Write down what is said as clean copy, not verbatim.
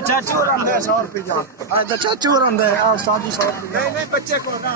ਚਾਚੂ ਹੋਰਾਂ ਦੇ 100 ਰੁਪਇਆ ਚਾਚੂ ਹੋਰਾਂ ਦੇ ਆ ਉਸਤਾਦ ਜੀ 100 ਰੁਪਇਆ ਨਹੀਂ ਬੱਚੇ ਕੋਲ ਨਾ